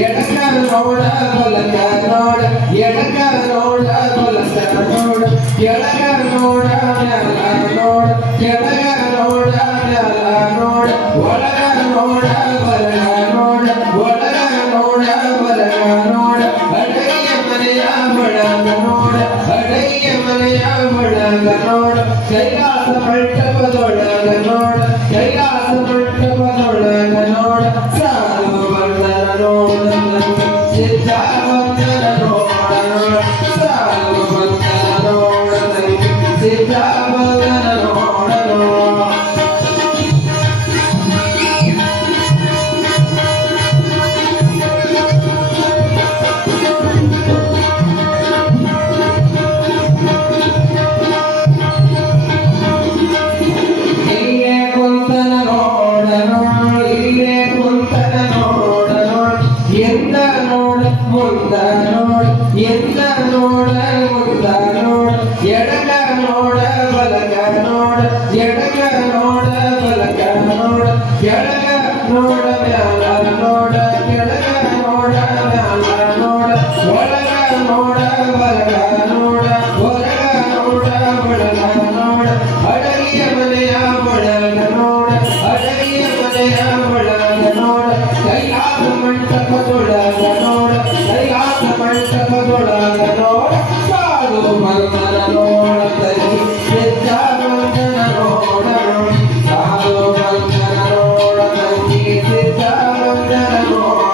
ಎಡಕ ನೋಡ ಬಲಕ ನೋಡ ಎಡಕ ನೋಡ ಬಲಕ ನೋಡ ಎಡಕ ನೋಡ ಮ್ಯಾಲ ನೋಡ ಎಡಕ ನೋಡ ಮ್ಯಾಲ ನೋಡ ಒಳಗ ನೋಡ ಬಲಗ ನೋಡ ಒಳಗ ನೋಡ ಬಲಗ ನೋಡ ಅಡಗಿಯ ಮನೆಯ ಬಳಗ ನೋಡ ಅಡಗಿಯ ಮನೆಯ ಬಳಗ ನೋಡ ಕೈಲಾಸ ಮಂಟಪದೊಳಗ ನೋಡ ಕೈಲಾಸ ಮಂಟಪದೊಳಗ ನೋಡ ಸಾಧು ಬಂದರ ನೋಡ ಸಿದ್ಧ ಬಂದರ ನೋಡ ಸಾಧು ಬಂದರ ನೋಡ ಸಿದ್ಧ ಬಂದರ ನೋಡ ಎಂದ ನೋಡ ಮುಂದ ನೋಡ ಎಂದ ನೋಡ ಮುಂದ ನೋಡ ಎಡಗ ನೋಡ ಬಲಗ ನೋಡ ಎಡಗ ನೋಡ ಬಲಗ ನೋಡ ಎಡಗ ನೋಡ ಮ್ಯಾಲ ನೋಡ ಎಡಗ ನೋಡ ಮ್ಯಾಲ ನೋಡ ಒಳಗ ನೋಡ ಬಲಗ ನೋಡ ಹೊರಗ ನೋಡ ಬಳಗ ನೋಡ ಅಡಗಿಯ ಮನೆಯ ಬಳಗ ನೋಡ ಅಡಗಿಯ ಮನೆಯ ಬಳಗ ನೋಡ ಕೈಲಾಸ ಮಂಟಪದೊಳಗ ನೋಡ ಕೈಲಾಸ ಮಂಟಪದೊಳಗ ನೋಡ ಸಾಧು ಬಂದರ ನೋಡ ಸಿದ್ಧ ಬಂದರ ನೋಡ ಸಾಧು ಬಂದರ ನೋಡ ಸಿದ್ಧ ಬಂದರ ನೋಡ